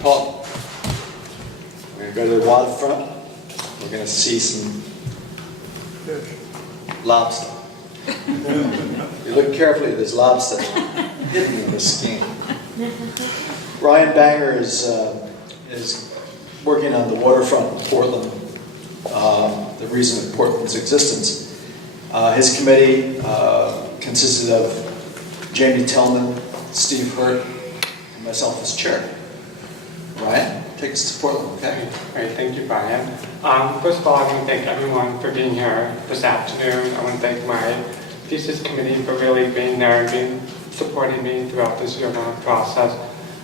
Paul, we're going to go to the waterfront. We're going to see some lobster. You look carefully, there's lobster hidden in the skin. Ryan Banger is working on the waterfront in Portland, the reason of Portland's existence. His committee consisted of Jamie Tillman, Steve Hurt, and myself as chair. Ryan, take us to Portland, okay? Great, thank you, Brian. First of all, I want to thank everyone for being here this afternoon. I want to thank my thesis committee for really being there and supporting me throughout this year-round process.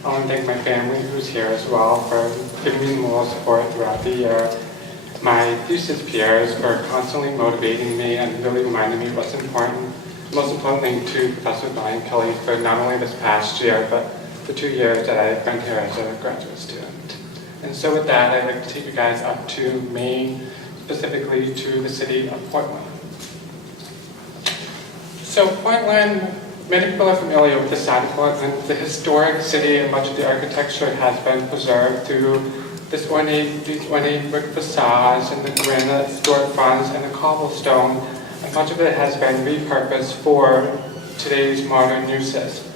I want to thank my family who's here as well for giving me moral support throughout the year. My thesis peers for constantly motivating me and really reminding me what's important. Most importantly to Professor Brian Kelly for not only this past year, but the 2 years that I've been here as a graduate student. And so with that, I'd like to take you guys up to Maine, specifically to the city of Portland. So Portland, many people are familiar with the side of Portland. The historic city and much of the architecture has been preserved through these ornate brick facades and the granite storefronts and the cobblestone. And much of it has been repurposed for today's modern uses.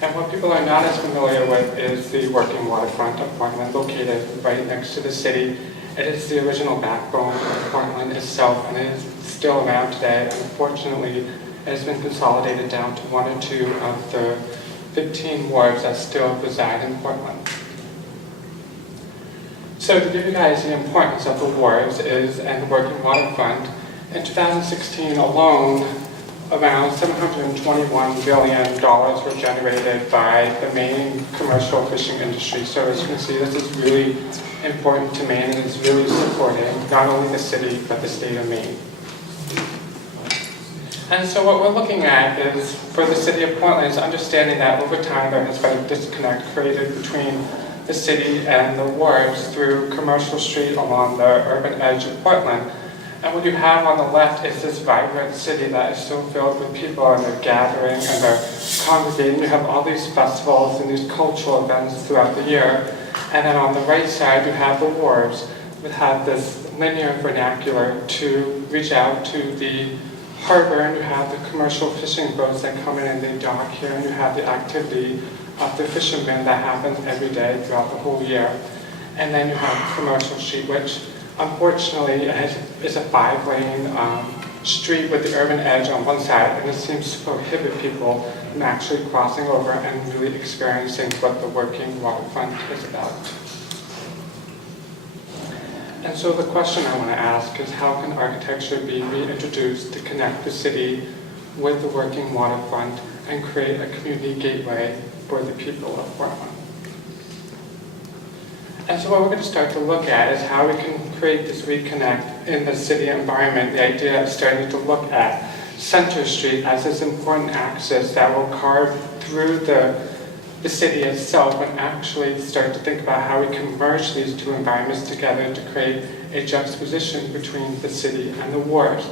And what people are not as familiar with is the working waterfront of Portland, located right next to the city. It is the original backbone of Portland itself, and it is still around today. And unfortunately, it has been consolidated down to 1 or 2 of the 15 wharves that still reside in Portland. So to give you guys the importance of the wharves and the working waterfront, in 2016 alone, around $721 billion were generated by the Maine commercial fishing industry. So as you can see, this is really important to Maine, and it's really supporting not only the city, but the state of Maine. And so what we're looking at is, for the city of Portland, is understanding that over time there has been a disconnect created between the city and the wharves through Commercial Street along the urban edge of Portland. And what you have on the left is this vibrant city that is so filled with people, and they're gathering and they're congregating. You have all these festivals and these cultural events throughout the year. And then on the right side, you have the wharves that have this linear vernacular to reach out to the harbor, and you have the commercial fishing boats that come in and they dock here, and you have the activity of the fishermen that happens every day throughout the whole year. And then you have Commercial Street, which unfortunately is a 5-lane street with the urban edge on one side, and it seems to prohibit people from actually crossing over and really experiencing what the working waterfront is about. And so the question I want to ask is, how can architecture be reintroduced to connect the city with the working waterfront and create a community gateway for the people of Portland? And so what we're going to start to look at is how we can create this reconnect in the city environment. The idea of starting to look at Center Street as this important axis that will carve through the city itself, and actually start to think about how we can merge these two environments together to create a juxtaposition between the city and the wharves.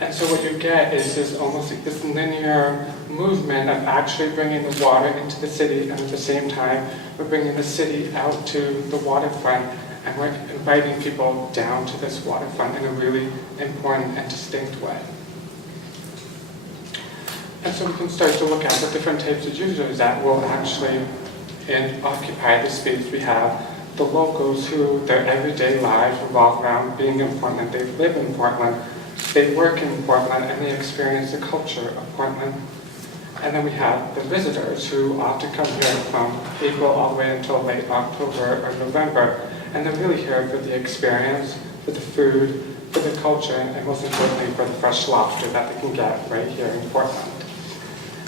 And so what you get is this almost like this linear movement of actually bringing the water into the city, and at the same time, we're bringing the city out to the waterfront, and we're inviting people down to this waterfront in a really important and distinct way. And so we can start to look at the different types of users that will actually occupy the space. We have the locals who their everyday lives revolve around being in Portland. They live in Portland, they work in Portland, and they experience the culture of Portland. And then we have the visitors who often come here from April all the way until late October or November. And they're really here for the experience, for the food, for the culture, and most importantly for the fresh lobster that they can get right here in Portland.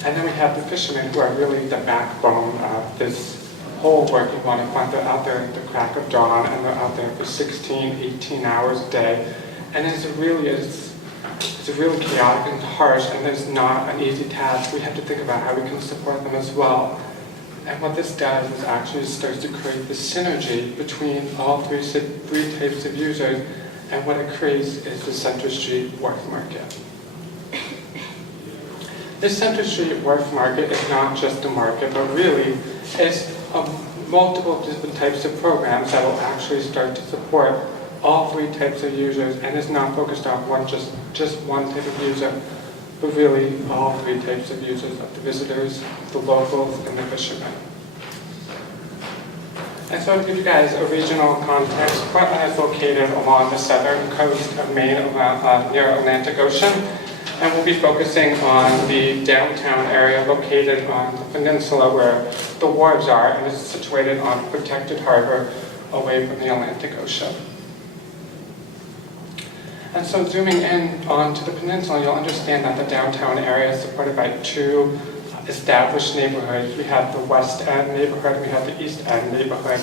And then we have the fishermen who are really the backbone of this whole working waterfront. They're out there at the crack of dawn, and they're out there for 16, 18 hours a day. And it's really chaotic and harsh, and it's not an easy task. We have to think about how we can support them as well. And what this does is actually starts to create the synergy between all three types of users, and what it creates is the Center Street Wharf Market. This Center Street Wharf Market is not just a market, but really is a multiple different types of programs that will actually start to support all three types of users, and is not focused on just one type of user, but really all three types of users, of the visitors, the locals, and the fishermen. And so to give you guys a regional context, Portland is located along the southern coast of Maine, near Atlantic Ocean, and we'll be focusing on the downtown area located on the peninsula where the Wharves are, and is situated on a protected harbor away from the Atlantic Ocean. And so zooming in onto the peninsula, you'll understand that the downtown area is supported by two established neighborhoods. We have the West End neighborhood, we have the East End neighborhood,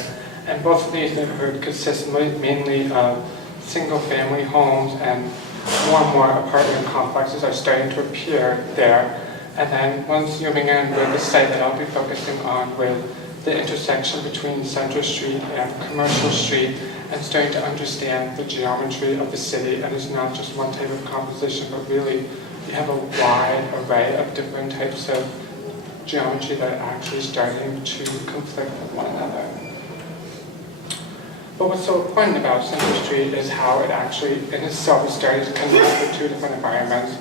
and both of these neighborhoods consist mainly of single-family homes, and more apartment complexes are starting to appear there. And then once zooming in with the site that I'll be focusing on with the intersection between Central Street and Commercial Street, and starting to understand the geometry of the city, and it's not just one type of composition, but really you have a wide array of different types of geometry that are actually starting to conflict with one another. But what's so important about Central Street is how it actually in itself is starting to connect with two different environments.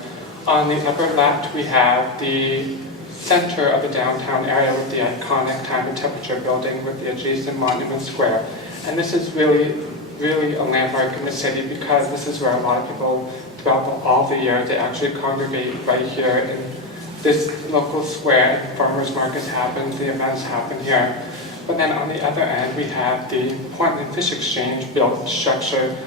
On the upper left, we have the center of the downtown area with the iconic Time and Temperature building with the adjacent Monument Square. And this is really a landmark in the city, because this is where a lot of people throughout all the year, they actually congregate right here in this local square, and farmers markets happen, the events happen here. But then on the other end, we have the Portland Fish Exchange built structure,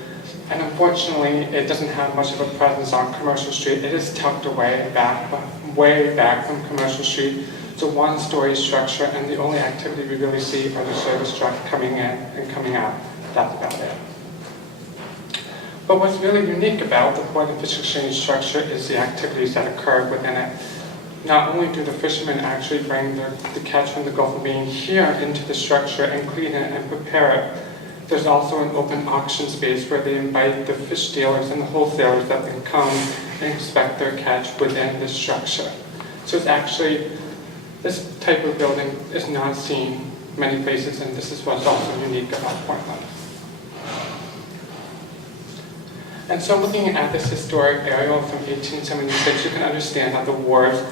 and unfortunately, it doesn't have much of a presence on Commercial Street. It is tucked away back, way back from Commercial Street. It's a one-story structure, and the only activity we really see are the service truck coming in and coming out. That's about it. But what's really unique about the Portland Fish Exchange structure is the activities that occur within it. Not only do the fishermen actually bring the catch from the Gulf of Maine here into the structure and clean it and prepare it, there's also an open auction space where they invite the fish dealers and the wholesalers that can come and inspect their catch within the structure. So it's actually, this type of building is not seen many places, and this is what's also unique about Portland. And so looking at this historic aerial from 1876, you can understand that the Wharves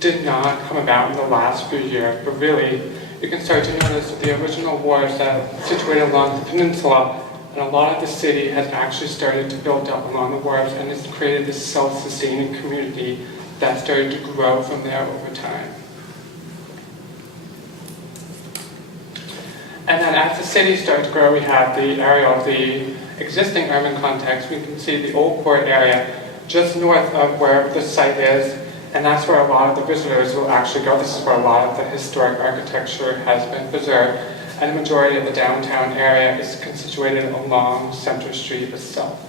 did not come about in the last few years, but really, you can start to notice that the original Wharves that are situated along the peninsula, and a lot of the city has actually started to build up along the Wharves, and it's created this self-sustaining community that started to grow from there over time. And then as the city started to grow, we have the area of the existing urban context. We can see the Old Port area just north of where the site is, and that's where a lot of the visitors will actually go. This is where a lot of the historic architecture has been preserved, and the majority of the downtown area is situated along Central Street itself.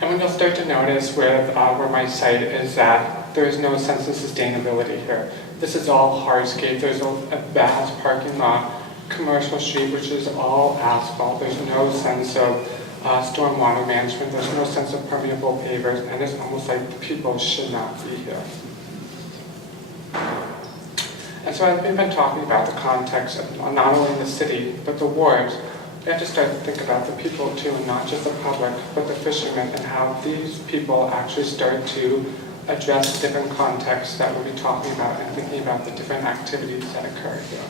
And what you'll start to notice with where my site is that there is no sense of sustainability here. This is all hardscape. There's a vast parking lot, Commercial Street, which is all asphalt. There's no sense of stormwater management. There's no sense of permeable pavers, and it's almost like the people should not be here. And so as we've been talking about the context of not only the city, but the Wharves, we have to start to think about the people too, and not just the public, but the fishermen, and how these people actually start to address different contexts that we'll be talking about and thinking about the different activities that occur here.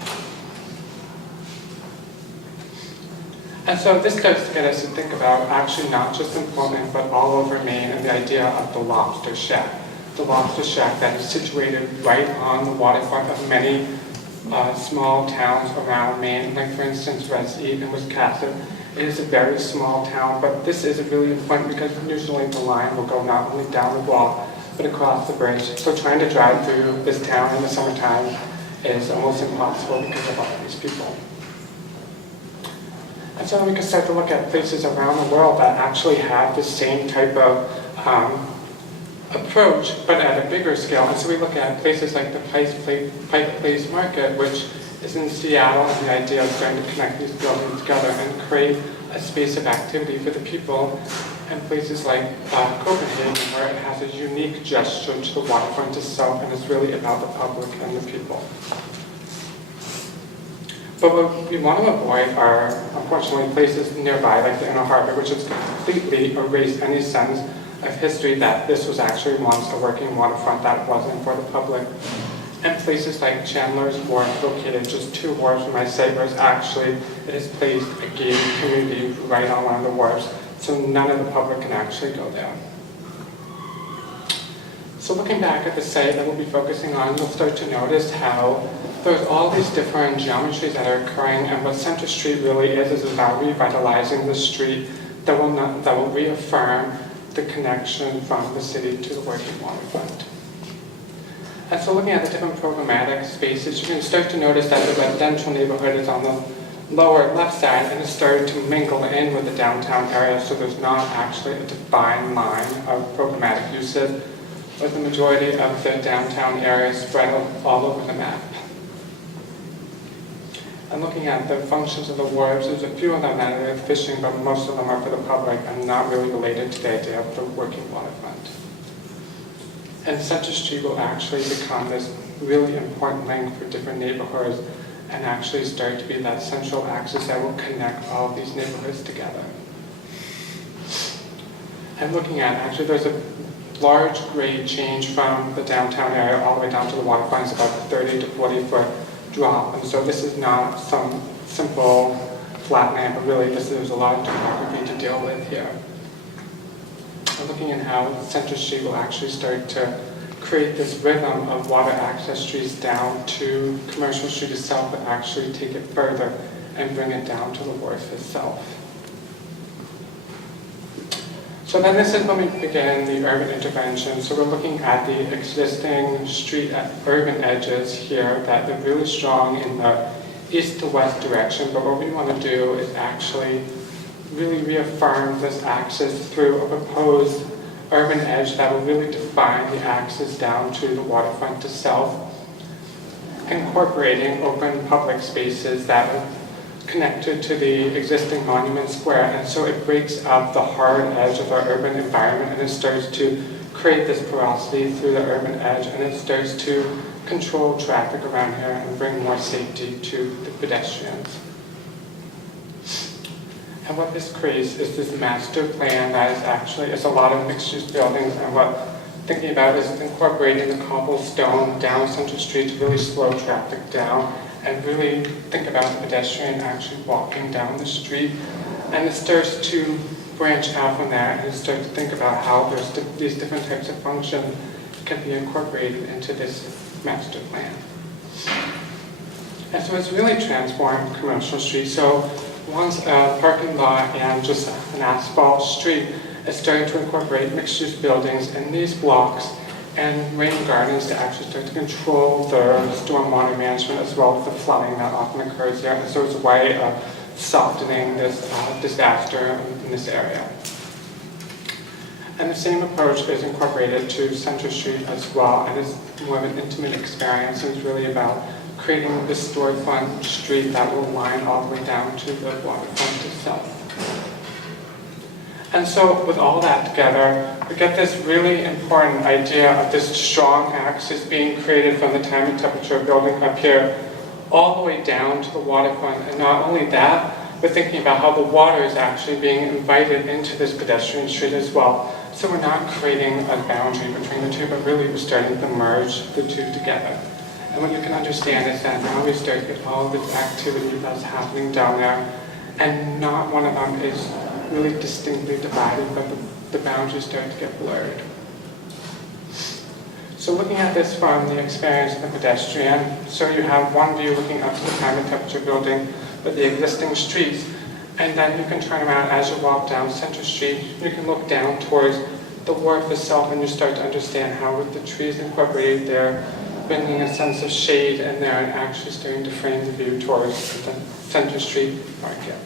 And so this starts to get us to think about actually not just in Portland, but all over Maine, and the idea of the lobster shack. The lobster shack that is situated right on the waterfront of many small towns around Maine, like for instance Resede and Wiscasset. It is a very small town, but this is really important because usually the line will go not only down the walk, but across the bridge. So trying to drive through this town in the summertime is almost impossible because of all these people. And so we can start to look at places around the world that actually have the same type of approach, but at a bigger scale. And so we look at places like the Pike Place Market, which is in Seattle, and the idea of trying to connect these buildings together and create a space of activity for the people, and places like Copenhagen, where it has a unique gesture to the waterfront itself, and it's really about the public and the people. But what we want to avoid are, unfortunately, places nearby, like the Inner Harbor, which has completely erased any sense of history that this was actually once a working waterfront that wasn't for the public. And places like Chandler's Wharf, located just 2 wharves from my site, where it has placed a gated community right on one of the wharves, so none of the public can actually go there. So looking back at the site that we'll be focusing on, you'll start to notice how there's all these different geometries that are occurring, and what Center Street really is about revitalizing the street that will reaffirm the connection from the city to the working waterfront. And so looking at the different programmatic spaces, you can start to notice that the residential neighborhood is on the lower left side and it's started to mingle in with the downtown area, so there's not actually a defined line of programmatic uses, with the majority of the downtown area spread all over the map. And looking at the functions of the wharves, there's a few of them that are fishing, but most of them are for the public and not really related to the idea of the working waterfront. And Center Street will actually become this really important link for different neighborhoods and actually start to be that central axis that will connect all of these neighborhoods together. And looking at, actually there's a large grade change from the downtown area all the way down to the waterfront. It's about a 30 to 40 foot drop. And so this is not some simple flat land, but really there's a lot of topography to deal with here. And looking at how Center Street will actually start to create this rhythm of water access streets down to Commercial Street itself, but actually take it further and bring it down to the wharf itself. So then this is when we begin the urban intervention. So we're looking at the existing street urban edges here that are really strong in the east to west direction, but what we want to do is actually really reaffirm this axis through a proposed urban edge that will really define the axis down to the waterfront itself, incorporating open public spaces that are connected to the existing Monument Square, and so it breaks up the hard edge of our urban environment and it starts to create this porosity through the urban edge, and it starts to control traffic around here and bring more safety to the pedestrians. And what this creates is this master plan that is actually, it's a lot of mixed-use buildings, and what thinking about is incorporating the cobblestone down Central Street to really slow traffic down and really think about the pedestrian actually walking down the street. And it starts to branch out from that, and it starts to think about how there's these different types of functions can be incorporated into this master plan. And so it's really transformed Commercial Street. So once a parking lot and just an asphalt street, it's starting to incorporate mixed-use buildings in these blocks and rain gardens to actually start to control the stormwater management as well as the flooding that often occurs there. And so it's a way of softening this disaster in this area. And the same approach is incorporated to Center Street as well, and it's more of an intimate experience, and it's really about creating this storefront street that will line all the way down to the waterfront itself. And so with all that together, we get this really important idea of this strong axis being created from the time and temperature building up here all the way down to the waterfront. And not only that, but thinking about how the water is actually being invited into this pedestrian street as well. So we're not creating a boundary between the two, but really we're starting to merge the two together. And what you can understand is that now we start to get all this activity that's happening down there, and not one of them is really distinctly divided, but the boundaries start to get blurred. So looking at this from the experience of the pedestrian, so you have one view looking up to the time and temperature building with the existing streets, and then you can turn around as you walk down Center Street, you can look down towards the wharf itself, and you start to understand how with the trees incorporated there, bringing a sense of shade in there and actually starting to frame the view towards the Center Street market.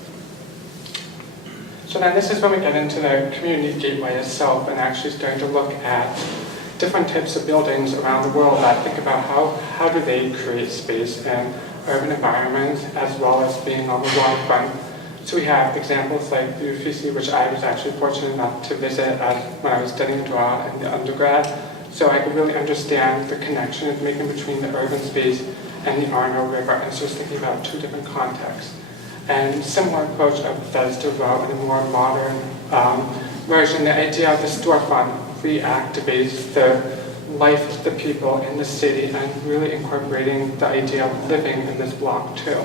So then this is when we get into the community gateway itself and actually starting to look at different types of buildings around the world that think about how do they create space in urban environments as well as being on the waterfront. So we have examples like the Uffizi, which I was actually fortunate enough to visit when I was studying draw in the undergrad. So I could really understand the connection it's making between the urban space and the Arno River. And so it's thinking about two different contexts. And similar approach of Bethesda Road in a more modern version, the idea of the storefront reactivates the life of the people in the city and really incorporating the idea of living in this block too.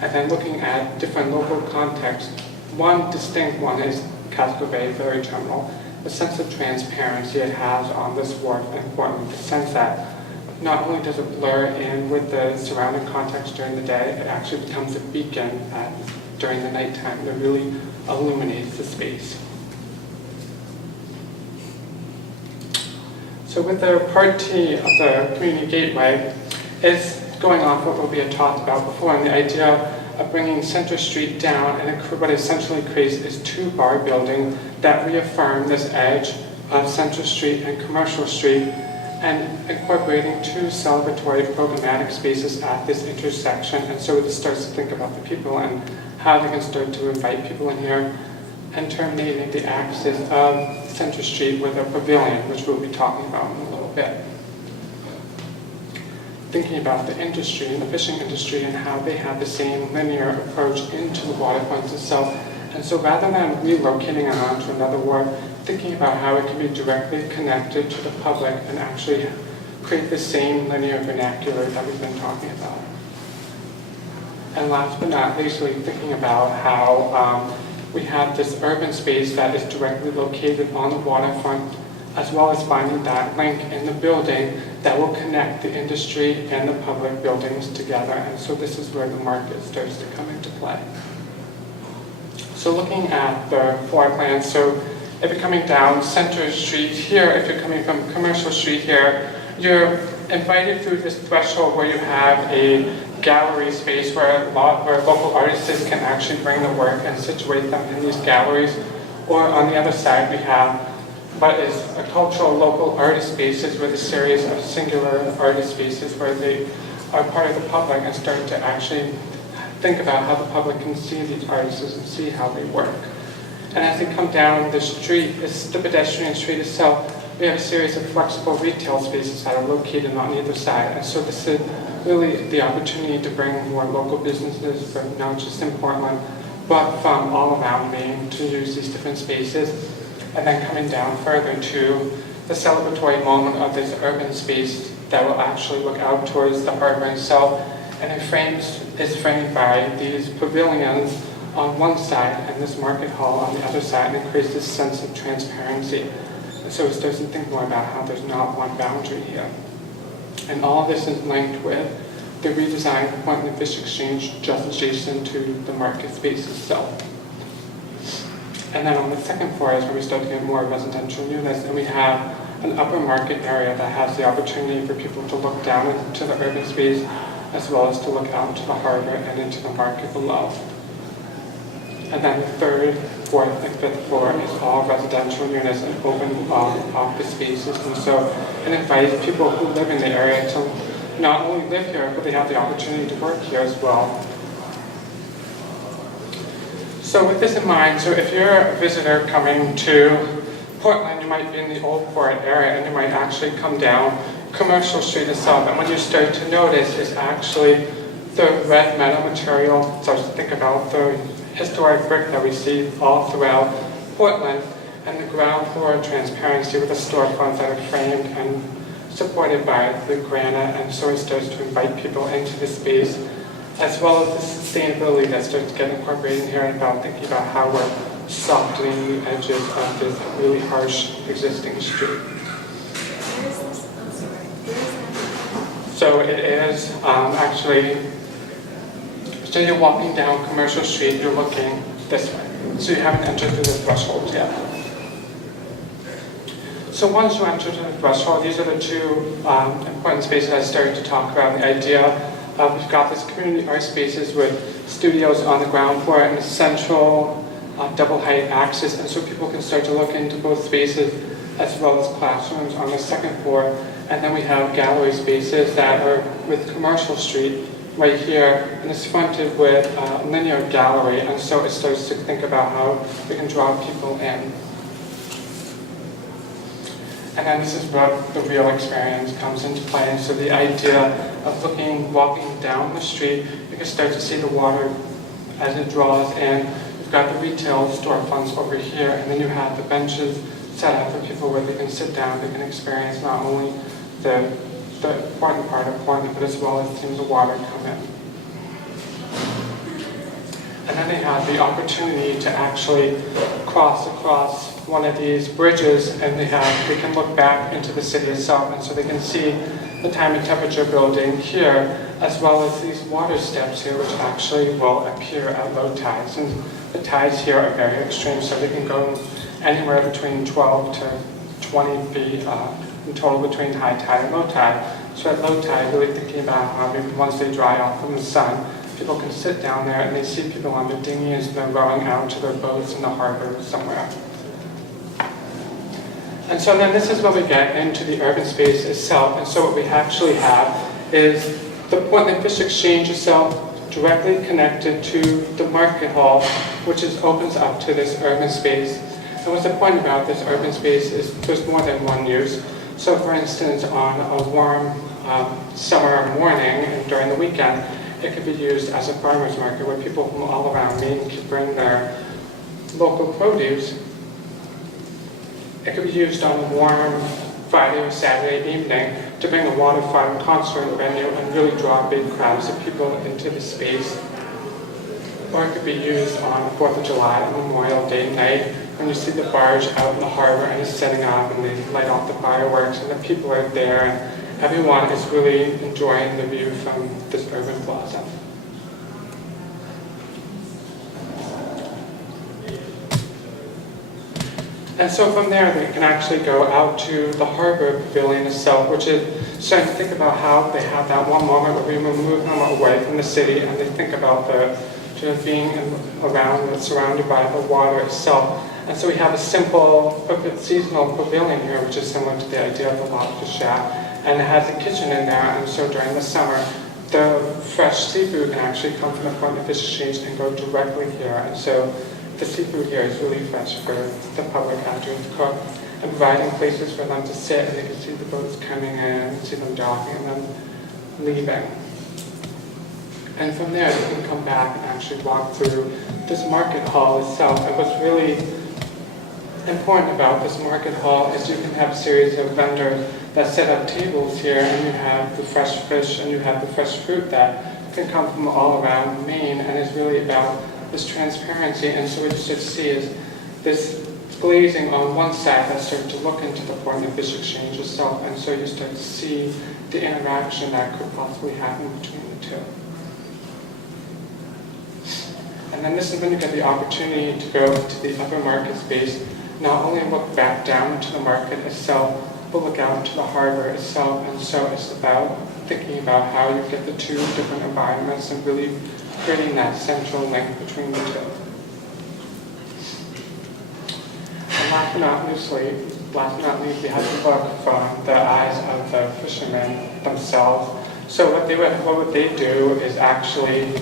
And then looking at different local contexts, one distinct one is Casco Bay Ferry Terminal, the sense of transparency it has on this wharf in Portland, the sense that not only does it blur in with the surrounding context during the day, it actually becomes a beacon during the nighttime that really illuminates the space. So with the Part T of the Community Gateway, is going off what we had talked about before, and the idea of bringing Center Street down, and what it essentially creates is two bar buildings that reaffirm this edge of Center Street and Commercial Street, and incorporating two celebratory programmatic spaces at this intersection. And so it starts to think about the people and how they can start to invite people in here, and terminating the axis of Center Street with a pavilion, which we'll be talking about in a little bit. Thinking about the industry and the fishing industry and how they have the same linear approach into the waterfront itself. And so rather than relocating it onto another wharf, thinking about how it can be directly connected to the public and actually create the same linear vernacular that we've been talking about. And last but not least, thinking about how we have this urban space that is directly located on the waterfront, as well as finding that link in the building that will connect the industry and the public buildings together. And so this is where the market starts to come into play. So looking at the floor plan, so if you're coming down Center Street here, if you're coming from Commercial Street here, you're invited through this threshold where you have a gallery space where local artists can actually bring the work and situate them in these galleries. Or on the other side, we have what is a cultural local artist spaces with a series of singular artist spaces where they are part of the public and start to actually think about how the public can see these artists and see how they work. And as they come down the street, the pedestrian street itself, we have a series of flexible retail spaces that are located on either side. And so this is really the opportunity to bring more local businesses, from not just in Portland, but from all around Maine to use these different spaces. And then coming down further to the celebratory moment of this urban space that will actually look out towards the harbor itself. And it is framed by these pavilions on one side and this market hall on the other side, and it creates this sense of transparency. And so it starts to think more about how there's not one boundary here. And all of this is linked with the redesigned Portland Fish Exchange just adjacent to the market space itself. And then on the second floor is where we start to get more residential units, and we have an upper market area that has the opportunity for people to look down into the urban space, as well as to look out into the harbor and into the market below. And then the third, fourth, and fifth floor is all residential units and open office spaces. And so it invites people who live in the area to not only live here, but they have the opportunity to work here as well. So with this in mind, so if you're a visitor coming to Portland, you might be in the Old Port area, and you might actually come down Commercial Street itself. And what you start to notice is actually the red metal material starts to think about the historic brick that we see all throughout Portland, and the ground floor transparency with the storefronts that are framed and supported by the granite. And so it starts to invite people into the space, as well as the sustainability that starts to get incorporated here, about thinking about how we're softening the edges of this really harsh existing street. Where is this? I'm sorry. Where is that? So it is actually, so you're walking down Commercial Street, you're looking this way. So you haven't entered through the threshold yet. So once you enter through the threshold, these are the two important spaces I started to talk about. The idea of we've got this community art spaces with studios on the ground floor and a central double height axis, and so people can start to look into both spaces as well as classrooms on the second floor. And then we have gallery spaces that are with Commercial Street right here, and it's fronted with a linear gallery, and so it starts to think about how we can draw people in. And then this is where the real experience comes into play. So the idea of walking down the street, you can start to see the water as it draws in. You've got the retail storefronts over here, and then you have the benches set up for people where they can sit down, they can experience not only the important part of Portland, but as well as seeing the water come in. And then they have the opportunity to actually cross across one of these bridges, and they can look back into the city itself, and so they can see the time and temperature building here, as well as these water steps here, which actually will appear at low tides. And the tides here are very extreme, so they can go anywhere between 12 to 20 feet in total between high tide and low tide. So at low tide, really thinking about how maybe once they dry off from the sun, people can sit down there and they see people on the dinghies and they're rowing out to their boats in the harbor somewhere. And so then this is where we get into the urban space itself. And so what we actually have is the Portland Fish Exchange itself directly connected to the market hall, which opens up to this urban space. And what's the point about this urban space is there's more than one use. So for instance, on a warm summer morning and during the weekend, it could be used as a farmer's market where people from all around Maine can bring their local produce. It could be used on a warm Friday or Saturday evening to bring a waterfront concert venue and really draw big crowds of people into the space. Or it could be used on 4th of July and Memorial Day night when you see the barge out in the harbor and it's setting up and they light off the fireworks and the people are there and everyone is really enjoying the view from this urban plaza. And so from there, they can actually go out to the harbor pavilion itself, which is starting to think about how they have that one moment where we move them away from the city and they think about the being around, surrounded by the water itself. And so we have a simple seasonal pavilion here, which is similar to the idea of the lobster shack, and it has a kitchen in there. And so during the summer, the fresh seafood can actually come from the Portland Fish Exchange and go directly here. And so the seafood here is really fresh for the public after it's cooked, and providing places for them to sit and they can see the boats coming in and see them docking and then leaving. And from there, they can come back and actually walk through this market hall itself. And what's really important about this market hall is you can have a series of vendors that set up tables here, and you have the fresh fish and you have the fresh fruit that can come from all around Maine, and it's really about this transparency. And so what you start to see is this glazing on one side that starts to look into the Portland Fish Exchange itself, and so you start to see the interaction that could possibly happen between the two. And then this is when you get the opportunity to go to the upper market space, not only look back down to the market itself, but look out to the harbor itself. And so it's about thinking about how you get the two different environments and really creating that central link between the two. And last but not least, we have the book from the eyes of the fishermen themselves. So what they do is actually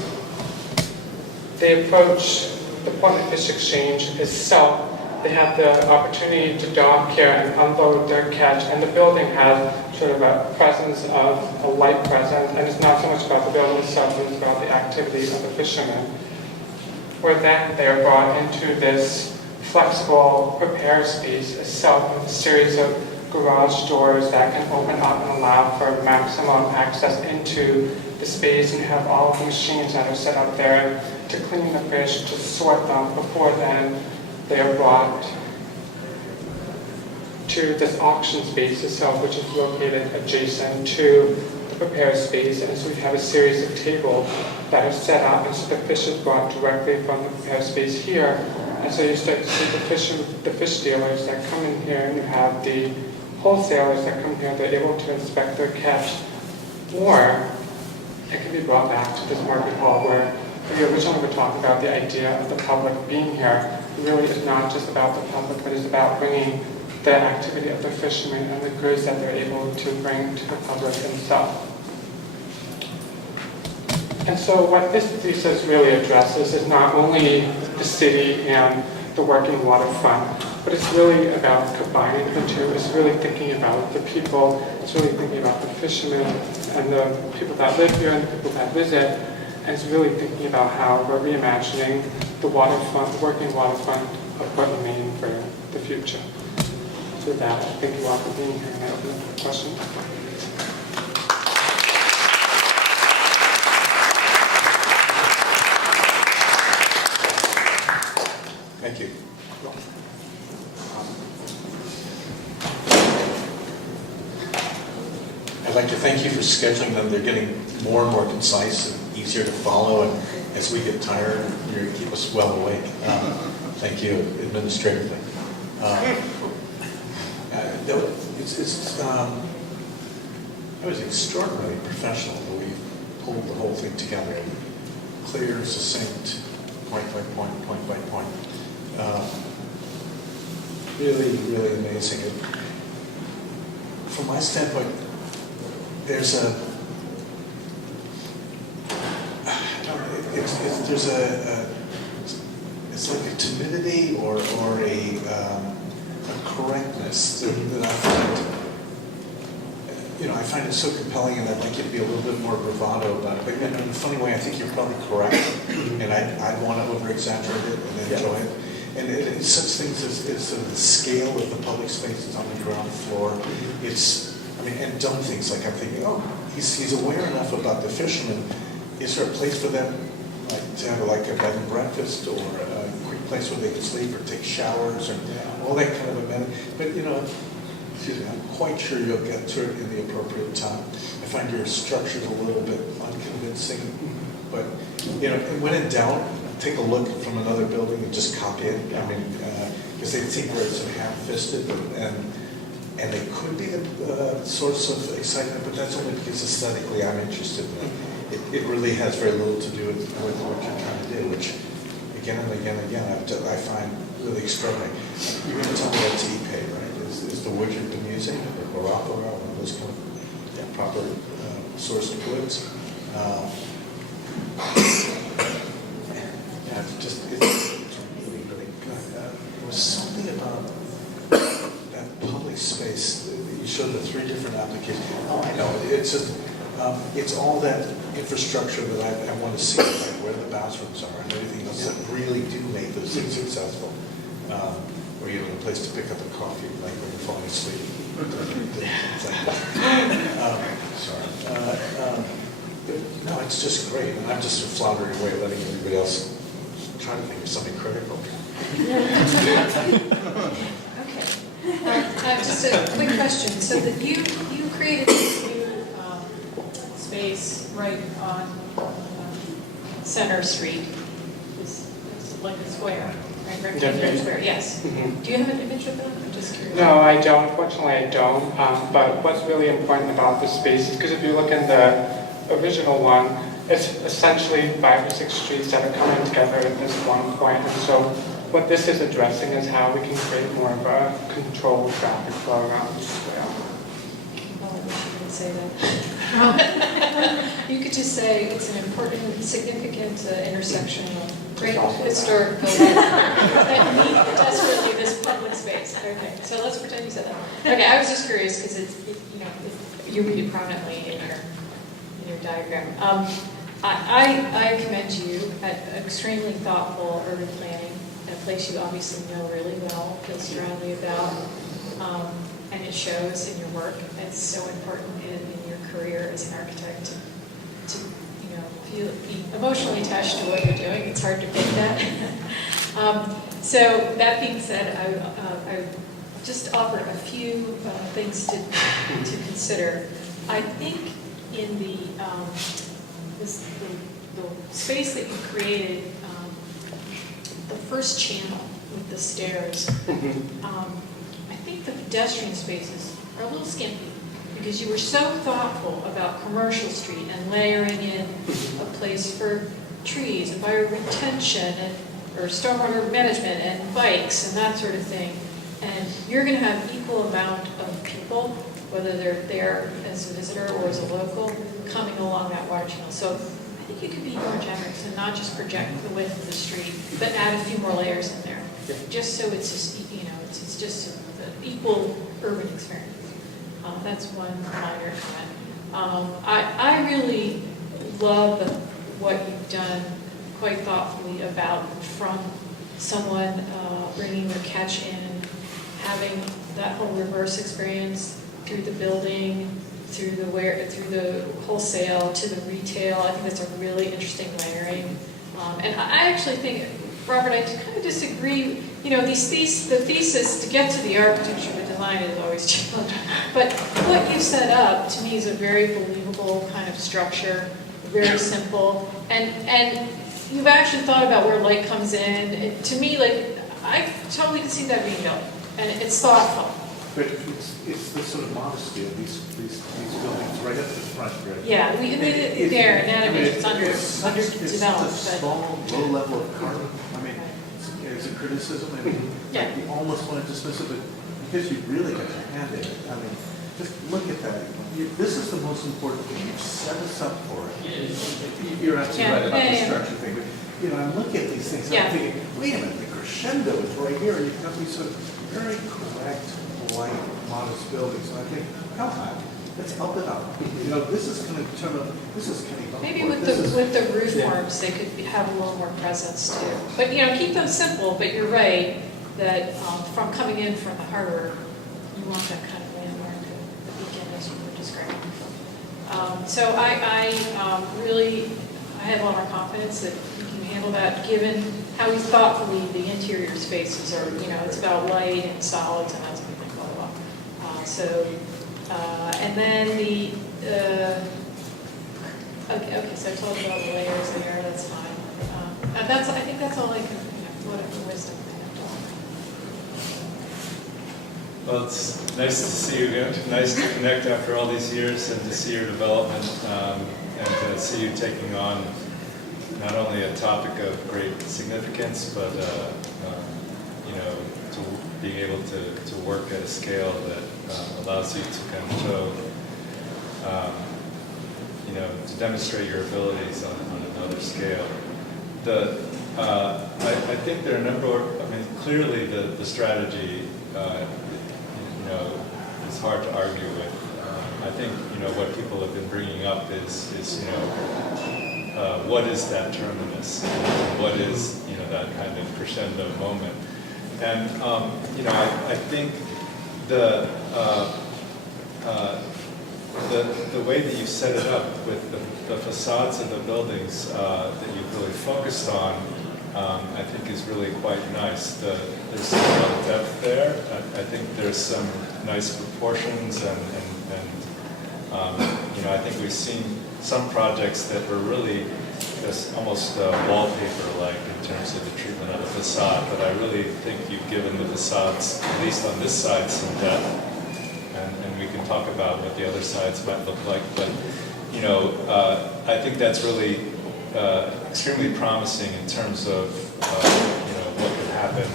they approach the Portland Fish Exchange itself. They have the opportunity to dock here and unload their catch, and the building has sort of a presence of a light presence, and it's not so much about the building itself, it's about the activity of the fishermen. Where then they are brought into this flexible repair space itself with a series of garage doors that can open up and allow for maximum access into the space, and you have all of the machines that are set up there to clean the fish, to sort them before then they are brought to this auction space itself, which is located adjacent to the prepared space. And so we have a series of tables that are set up, and so the fish is brought directly from the prepared space here. And so you start to see the fish dealers that come in here, and you have the wholesalers that come here. They're able to inspect their catch, or it can be brought back to this market hall where we originally were talking about the idea of the public being here. It really is not just about the public, but it's about bringing the activity of the fishermen and the goods that they're able to bring to the public themselves. And so what this thesis really addresses is not only the city and the working waterfront, But it's really about combining the two. It's really thinking about the people. It's really thinking about the fishermen and the people that live here and the people that visit. And it's really thinking about how we're reimagining the waterfront, the working waterfront of Portland, Maine for the future. So with that, thank you all for being here, and I open up for questions. Thank you. I'd like to thank you for scheduling them. They're getting more and more concise and easier to follow, and as we get tired, you keep us well awake. Thank you administratively. It was extraordinarily professional the way you pulled the whole thing together. Clear, succinct, point by point, point by point. Really, really amazing. From my standpoint, there's a, it's like a timidity or a correctness that I find, I find it so compelling, and I'd like you to be a little bit more bravado about it. But in a funny way, I think you're probably correct, and I'd want to over-exaggerate it and enjoy it. And it's such things as the scale of the public spaces on the ground floor. And dumb things like I'm thinking, he's aware enough about the fishermen. Is there a place for them, to have like a bed and breakfast, or a quick place where they can sleep or take showers, or all that kind of amenity? But excuse me, I'm quite sure you'll get to it in the appropriate time. I find your structure's a little bit unconvincing, but when in doubt, take a look from another building and just copy it. Because they think we're sort of ham-fisted, and they could be the source of excitement, but that's only because aesthetically I'm interested in it. It really has very little to do with what you're trying to do, which again and again and again I find really extraordinary. You're going to tell me that's Ipe, right? Is the wood you've been using, or Guarapa, or one of those kind of proper sourced woods? It's really, really good. There was something about that public space. You showed the 3 different applications. I know. It's just, it's all that infrastructure that I want to see, like where the bathrooms are and everything else that really do make those things successful. Or you have a place to pick up a coffee, like when you're falling asleep. No, it's just great, and I'm just floundering away, letting everybody else try to think of something critical. Okay. Just a quick question. So that you created this new space right on Center Street. It's like a square, right? Rectangular square. Yes. Mm-hmm. Do you have an image of that? I'm just curious. No, I don't. Fortunately, I don't. But what's really important about this space is because if you look in the original one, it's essentially 5 or 6 streets that are coming together at this one point. And so what this is addressing is how we can create more of a controlled traffic flow around the square. Well, I wish you didn't say that. You could just say it's an important, significant intersection of great historic buildings that need desperately this public space. Okay, so let's pretend you said that. Okay, I was just curious because you read it prominently in your diagram. I commend you at extremely thoughtful urban planning, a place you obviously know really well, feel strongly about, and it shows in your work. It's so important in your career as an architect to be emotionally attached to what you're doing. It's hard to fake that. So that being said, I just offer a few things to consider. I think in the space that you created, the first channel with the stairs, I think the pedestrian spaces are a little skimpy because you were so thoughtful about Commercial Street and layering in a place for trees and fire retention or stormwater management and bikes and that sort of thing. And you're going to have equal amount of people, whether they're there as a visitor or as a local, coming along that water channel. So I think you could be more generous and not just project the width of the street, but add a few more layers in there, just so it's just, it's just an equal urban experience. That's one minor comment. I really love what you've done quite thoughtfully about from someone bringing their catch in, having that whole reverse experience through the building, through the wholesale to the retail. I think that's a really interesting layering. And I actually think, Robert, I kind of disagree. You know, the thesis to get to the architecture, the design is always challenging. But what you set up to me is a very believable kind of structure, very simple, and you've actually thought about where light comes in. To me, like, I totally can see that being built, and it's thoughtful. But it's the sort of modesty of these buildings right up to the front, right? Yeah, we made it there, anatomy is It's underdeveloped, a small, low level of carbon. I mean, it's a criticism. I mean, Yeah. you almost want to dismiss it, but because you really got your hand in it. I mean, just look at that. This is the most important thing. You've set us up for it. You're absolutely right about the structure thing. But, you know, I'm looking at these things, Yeah. I'm thinking, wait a minute, the crescendo is right here, and you've got these sort of very correct, polite, modest buildings. And I think, come on, let's help it out. You know, this is going to turn out, this is kind of Maybe with the roof forms, they could have a little more presence too. But, you know, keep them simple, but you're right, that from coming in from the harbor, you want that kind of landmark, the beacon as you were describing. So I have a lot more confidence that you can handle that, given how thoughtfully the interior spaces are, you know, it's about light and solids and that's what we think all about. And then okay, so I told you about the layers there, that's fine. I think that's all I can, you know, whatever wisdom I have to offer. Well, it's nice to see you again. Nice to connect after all these years and to see your development and to see you taking on not only a topic of great significance, but you know, to being able to work at a scale that allows you to kind of show, you know, to demonstrate your abilities on another scale. I think there are a number of, I mean, clearly the strategy, you know, is hard to argue with. I think, you know, what people have been bringing up is you know, what is that terminus? What is, you know, that kind of crescendo moment? And, you know, I think the way that you set it up with the facades of the buildings that you've really focused on, I think is really quite nice. There's a lot of depth there. I think there's some nice proportions and you know, I think we've seen some projects that were really just almost wallpaper-like in terms of the treatment of the facade, but I really think you've given the facades, at least on this side, some depth, and we can talk about what the other sides might look like, but you know, I think that's really extremely promising in terms of you know, what could happen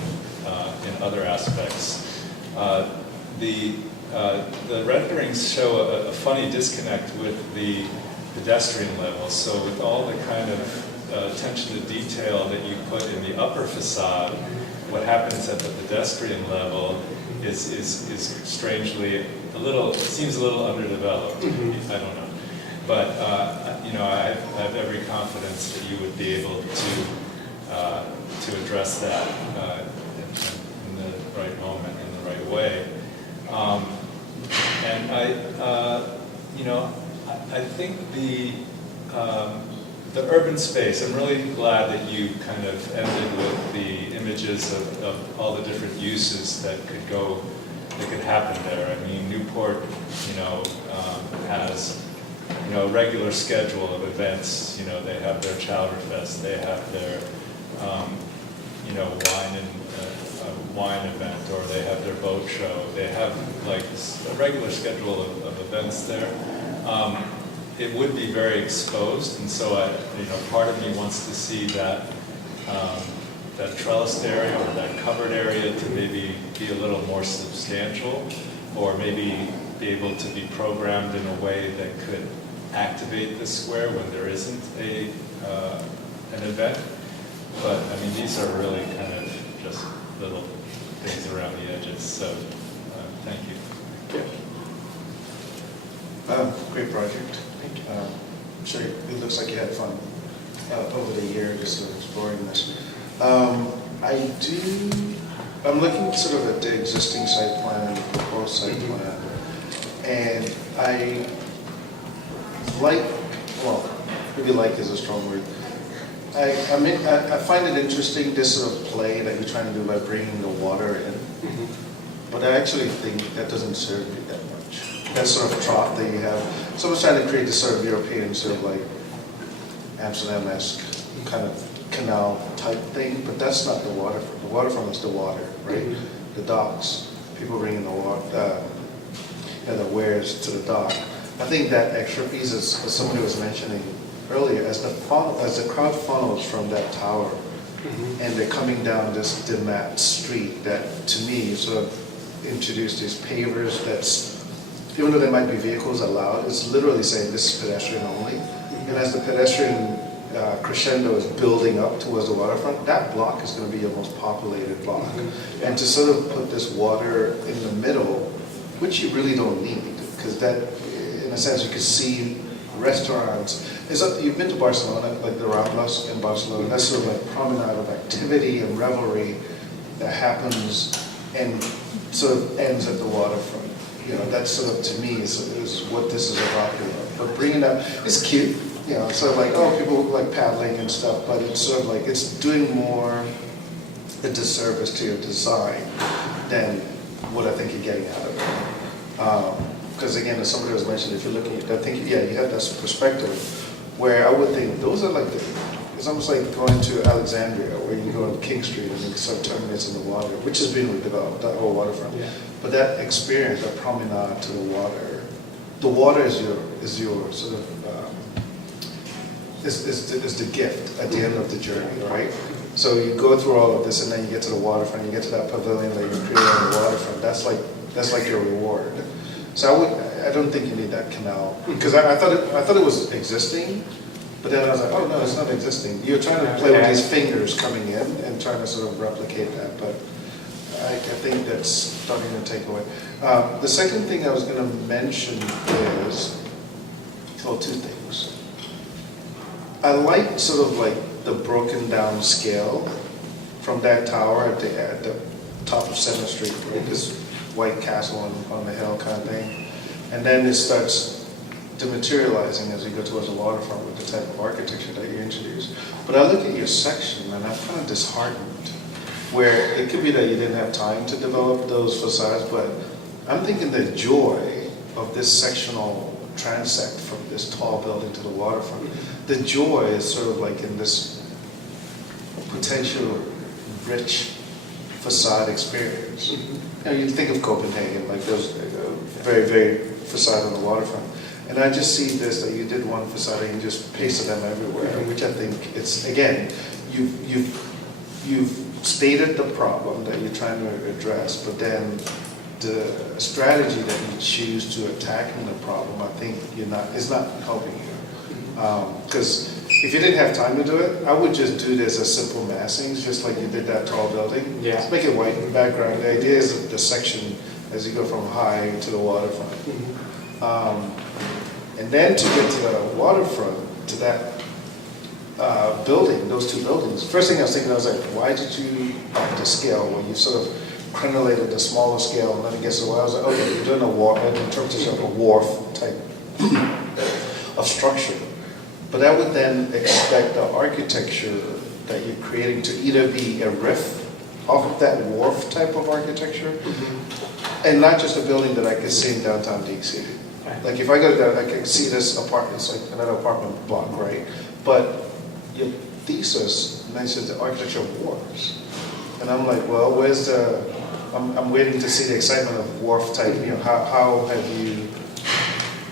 in other aspects. The renderings show a funny disconnect with the pedestrian level. So with all the kind of attention to detail that you put in the upper facade, what happens at the pedestrian level is strangely a little, it seems a little underdeveloped. Mm-hmm. I don't know. But you know, I have every confidence that you would be able to address that in the right moment, in the right way. And you know, I think the urban space, I'm really glad that you kind of ended with the images of all the different uses that could happen there. I mean, Newport, you know, has, you know, a regular schedule of events. You know, they have their Chowder Fest, they have their, you know, wine event, or they have their boat show. They have like a regular schedule of events there. It would be very exposed, and so you know, part of me wants to see that that trellised area or that covered area to maybe be a little more substantial, or maybe be able to be programmed in a way that could activate the square when there isn't an event. But I mean, these are really kind of just little things around the edges. So, thank you. Great project. Thank you. Sure, it looks like you had fun over the year just sort of exploring this. I'm looking sort of at the existing site plan and the proposed site plan, and I like, well, maybe like is a strong word. I find it interesting, this sort of play that you're trying to do by bringing the water in, but I actually think that doesn't serve you that much. That sort of trough that you have, someone's trying to create this sort of European, sort of like Amsterdam-esque kind of canal type thing, but that's not the waterfront. The waterfront is the water, right? The docks, people bringing the water, the wares to the dock. I think that extra piece, as somebody was mentioning earlier, as the crowd funnels from that tower, and they're coming down this dim-mat street that, to me, sort of introduced these pavers that's, even though there might be vehicles allowed, it's literally saying this is pedestrian only. And as the pedestrian crescendo is building up towards the waterfront, that block is going to be your most populated block. And to sort of put this water in the middle, which you really don't need, because that, in a sense, you can see restaurants. You've been to Barcelona, like the Ramblas in Barcelona, that's sort of like promenade of activity and revelry that happens and sort of ends at the waterfront. You know, that's sort of, to me, is what this is about. But bringing up, it's cute. You know, sort of like, oh, people like paddling and stuff, but it's sort of like, it's doing more a disservice to your design than what I think you're getting out of it. Because again, as somebody was mentioning, if you're looking at, I think, yeah, you have this perspective where I would think those are like, it's almost like going to Alexandria, where you go on King Street and it sort of terminates in the water, which has been redeveloped, that whole waterfront. Yeah. But that experience, that promenade to the water is your sort of, is the gift at the end of the journey, right? So you go through all of this, and then you get to the waterfront. You get to that pavilion that you created on the waterfront. That's like your reward. So I don't think you need that canal, because I thought it was existing, but then I was like, oh no, it's not existing. You're trying to play with these fingers coming in and trying to sort of replicate that, but I think that's starting to take away. The second thing I was going to mention is, well, two things. I like sort of like the broken down scale from that tower at the top of 7th Street, right? This white castle on the hill kind of thing. And then it starts dematerializing as you go towards the waterfront with the type of architecture that you introduce. But I look at your section and I'm kind of disheartened, where it could be that you didn't have time to develop those facades, but I'm thinking the joy of this sectional transect from this tall building to the waterfront, the joy is sort of like in this potential rich facade experience. You know, you think of Copenhagen, like those very, very facade on the waterfront. And I just see this, that you did one facade and you just pasted them everywhere, which I think it's, again, you've stated the problem that you're trying to address, but then the strategy that you choose to attacking the problem, I think is not helping you. Because if you didn't have time to do it, I would just do this as simple massings, just like you did that tall building. Yeah. Just make it white in the background. The idea is that the section as you go from high to the waterfront. And then to get to the waterfront, to that building, those two buildings, first thing I was thinking, I was like, why did you back to scale when you sort of crenulated the smaller scale and then it gets to I was like, okay, you're doing a wharf, interpretation of a wharf type of structure. But I would then expect the architecture that you're creating to either be a riff off of that wharf type of architecture, and not just a building that I could see in downtown DC. Like if I go down, I can see this apartment, it's like another apartment block, right? But your thesis mentions the architecture of wharves. And I'm like, well, where's I'm waiting to see the excitement of wharf type, you know, how have you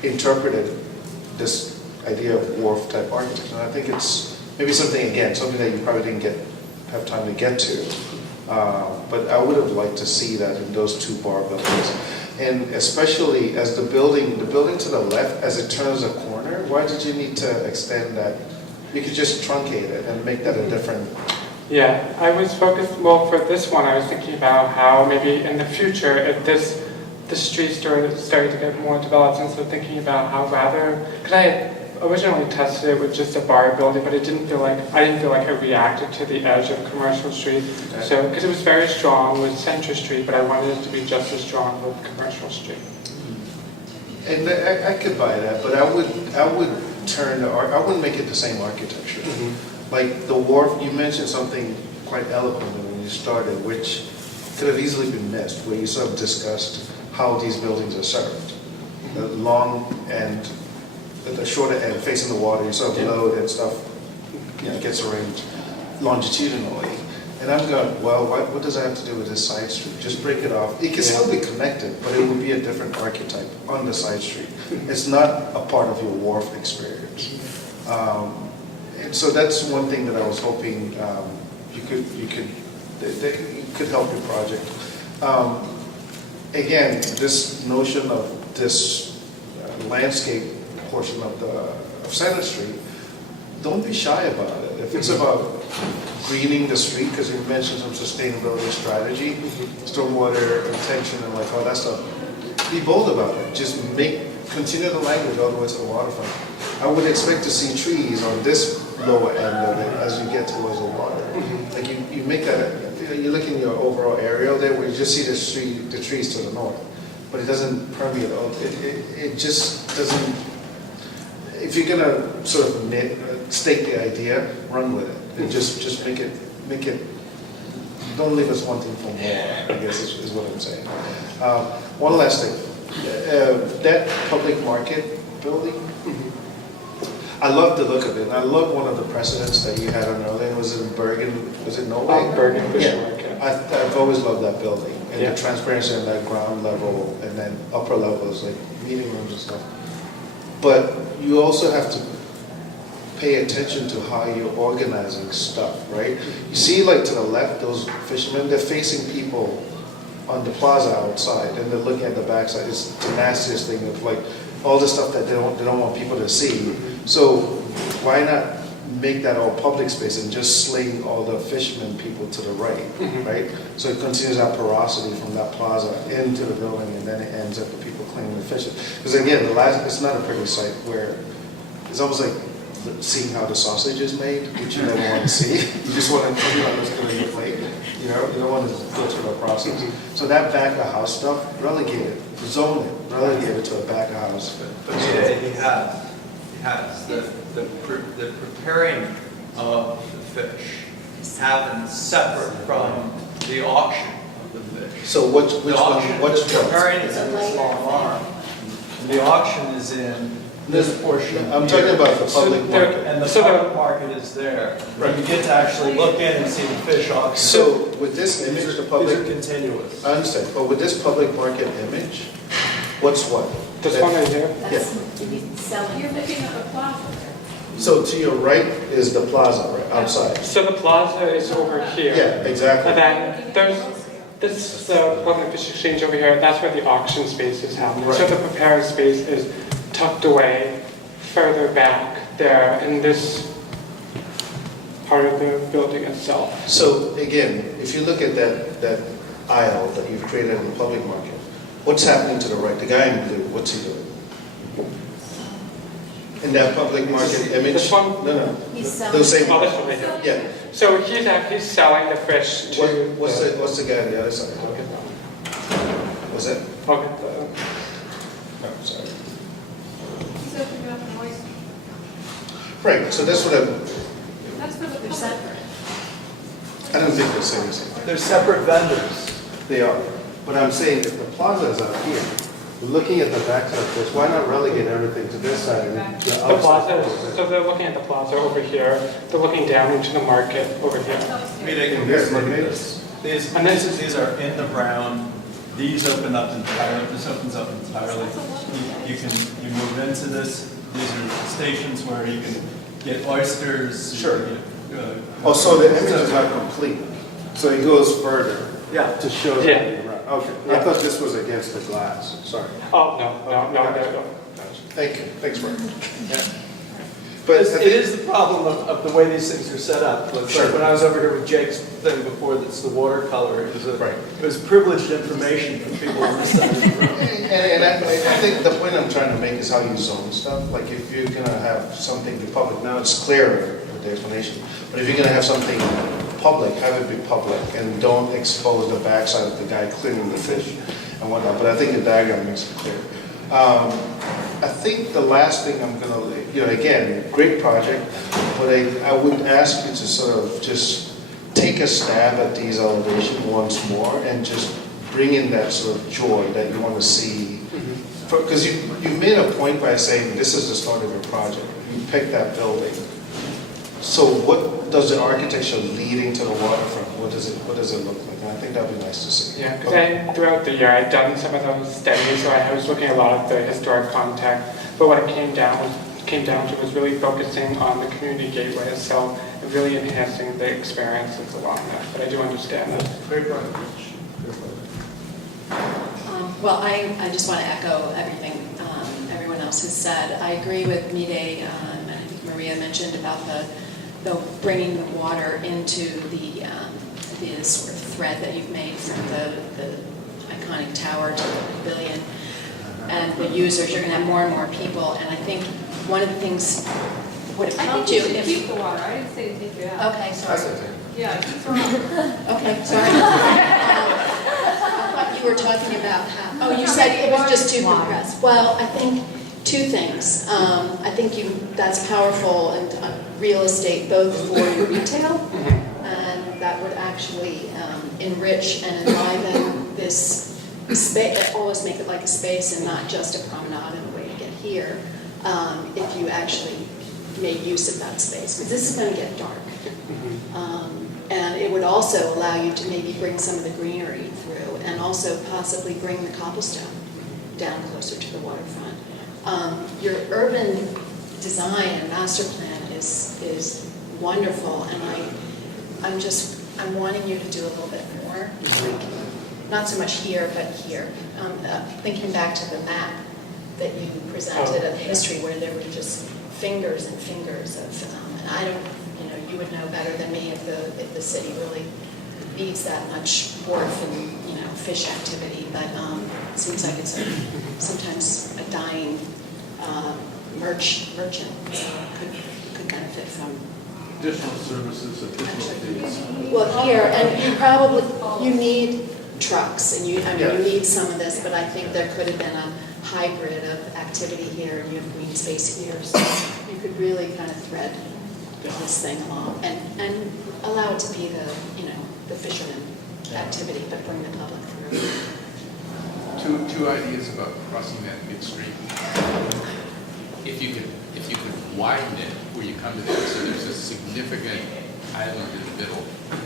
interpreted this idea of wharf type architecture? And I think it's maybe something that you probably didn't have time to get to. But I would have liked to see that in those two bar buildings. And especially as the building to the left, as it turns a corner, why did you need to extend that? You could just truncate it and make that a different Yeah, I was focused, well, for this one, I was thinking about how maybe in the future, if the street started to get more developed, and so thinking about how rather, because I had originally tested it with just a bar building, but I didn't feel like it reacted to the edge of Commercial Street. Okay. So, because it was very strong with Central Street, but I wanted it to be just as strong with Commercial Street. And I could buy that, but I would turn, I wouldn't make it the same architecture. Like the Wharf, you mentioned something quite eloquently when you started, which could have easily been missed, where you sort of discussed how these buildings are served. The long end, the shorter end facing the water, you sort of load and stuff, gets arranged longitudinally. And I'm going, well, what does that have to do with this side street? Just break it off. It can still be connected, but it would be a different archetype on the side street. It's not a part of your Wharf experience. And so that's one thing that I was hoping you could help your project. Again, this notion of this landscape portion of Center Street, don't be shy about it. If it's about greening the street, because you mentioned some sustainability strategy, stormwater retention and like all that stuff, be bold about it. Just continue the language all the way to the waterfront. I would expect to see trees on this lower end of it as you get towards the water. Like you make that, you look in your overall aerial there where you just see the trees to the north, but it doesn't permeate. It just doesn't. If you're gonna sort of stake the idea, run with it. And just make it. Don't leave us wanting for more. I guess is what I'm saying. One last thing. That public market building. I love the look of it. And I love one of the precedents that you had on earlier. Was it in Bergen? Was it Norway? Bergen Fish Yeah. Market. I've always loved that building and the transparency on that ground level and then upper levels like meeting rooms and stuff. But you also have to pay attention to how you're organizing stuff, right? You see, like to the left, those fishermen, they're facing people on the plaza outside, and they're looking at the backside. It's the nastiest thing of like all the stuff that they don't want people to see. So why not make that all public space and just sling all the fishermen people to the right, right? So it continues that porosity from that plaza into the building, and then it ends at the people cleaning the fishes. Because again, it's not a pretty sight where it's almost like seeing how the sausage is made, which you never want to see. You just want to put it on this kind of plate. You don't want to go through the process. So that back of house stuff, relegate it, zone it, relegate it to a back of house. But yeah, he has. The preparing of the fish happens separate from the auction of the fish. So which auction, one? the preparing is in this long arm. The auction is in this portion. I'm talking about the public market. And the public market is there. Right. You get to actually look in and see the fish auction. So with this image, the public, These are continuous. I understand, but with this public market image, what's what? This one right here. That's to be selling. You're looking at a plaza. So to your right is the plaza, right, outside? So the plaza is over here. Yeah, exactly. And then this is the public fish exchange over here. That's where the auction space is happening. So Right. the prepared space is tucked away further back there in this part of the building itself. So again, if you look at that aisle that you've created in the public market, what's happening to the right? The guy in blue, what's he doing? In that public market image? This one? No. He's selling. Those same. Oh, this one right here. Yeah. So he's selling the fish to. What's the guy on the other side? What's that? Okay. No, sorry. He's opening up an oyster. Right, so that's what That's for the They're public. separate. I don't think they're saying the same thing. They're separate vendors. They are. But I'm saying if the plaza is up here, looking at the backside of this, why not relegate everything to this side and the The outside plaza, over so they're looking at the plaza over here. They're looking down into the market over here. I mean, they can look at this. These are in the brown. These open up entirely. This opens up entirely. You move into this. These are stations where you can get oysters. Sure. You can, Oh, so the image is not complete. So it goes further Yeah. to show that. Yeah. Okay, I thought this was against the glass, sorry. Oh, no. Thank you, thanks, Mark. But I It think- is the problem of the way these things are set up. It's Sure. like when I was over here with Jake's thing before, that's the watercolor, Right. it was privileged information for people on this side of the room. And I think the point I'm trying to make is how you zone stuff. Like if you're gonna have something be public, now it's clear with the explanation. But if you're gonna have something public, have it be public and don't expose the backside of the guy cleaning the fish and whatnot. But I think the diagram makes it clear. I think the last thing I'm gonna, again, great project, but I would ask you to sort of just take a stab at these elevations once more and just bring in that sort of joy that you want to see. Because you made a point by saying this is the start of your project. You picked that building. So what does the architecture leading to the waterfront, what does it look like? And I think that'd be nice to see. Yeah, because throughout the year, I'd done some of those studies, so I was looking at a lot of the historic context, but what it came down to was really focusing on the community gateways, so really enhancing the experiences along that, but I do understand that. Great project. Well, I just want to echo everything everyone else has said. I agree with Mide, and I think Maria mentioned about the bringing the water into the sort of thread that you've made from the iconic tower to the pavilion. And the users, you're going to have more and more people, and I think one of the things would have I helped think you you should if... keep the water, I didn't say to take it out. Okay, sorry. Yeah, keep throwing it. Okay, sorry. I thought you were talking about how, oh, you said it was just too compressed. Well, I think two things. I think that's powerful and real estate both for your retail, and that would actually enrich and enliven this space, always make it like a space and not just a promenade and a way to get here, if you actually made use of that space, because this is going to get dark. And it would also allow you to maybe bring some of the greenery through and also possibly bring the cobblestone down closer to the waterfront. Your urban design and master plan is wonderful, and I'm wanting you to do a little bit more. Like, not so much here, but here. Thinking back to the map that you presented of history, where there were just fingers and fingers of, and I don't, you would know better than me if the city really needs that much wharf and fish activity, but it seems like it's sometimes a dying merchant could benefit from. Additional services, additional fees. Well, here, and you need trucks, and you need some of this, but I think there could have been a hybrid of activity here, and you have green space here, so you could really kind of thread this thing along and allow it to be the fisherman activity, but bring the public through. Two ideas about crossing that midstream. If you could widen it where you come to that, so there's a significant island in the middle,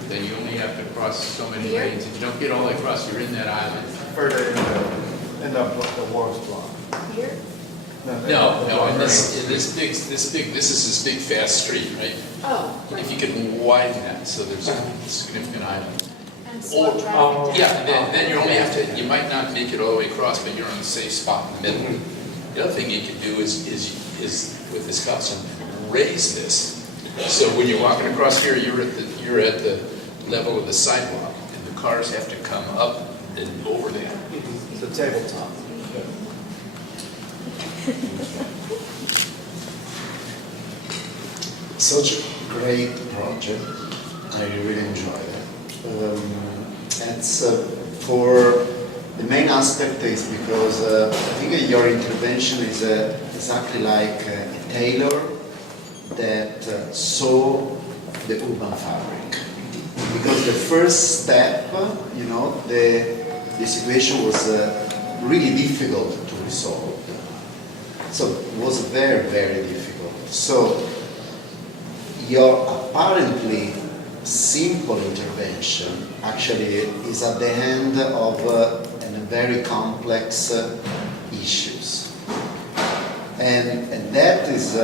then you only have to cross so many lanes. If you don't get all the way across, you're in that island. Further in the Wharves block. Here? No, and this is this big fast street, right? Oh, right. If you could widen that, so there's a significant island. And slow traffic. Yeah, then you only have to, you might not make it all the way across, but you're on the safe spot in the middle. The other thing you could do is with this costume, raise this. So when you're walking across here, you're at the level of the sidewalk, and the cars have to come up and over that. It's a tabletop. Such a great project. I really enjoy it. It's for the main aspect is because I think your intervention is exactly like a tailor that saw the urban fabric. Because the first step, the situation was really difficult to resolve. So it was very, very difficult. So your apparently simple intervention actually is at the end of very complex issues. And that is,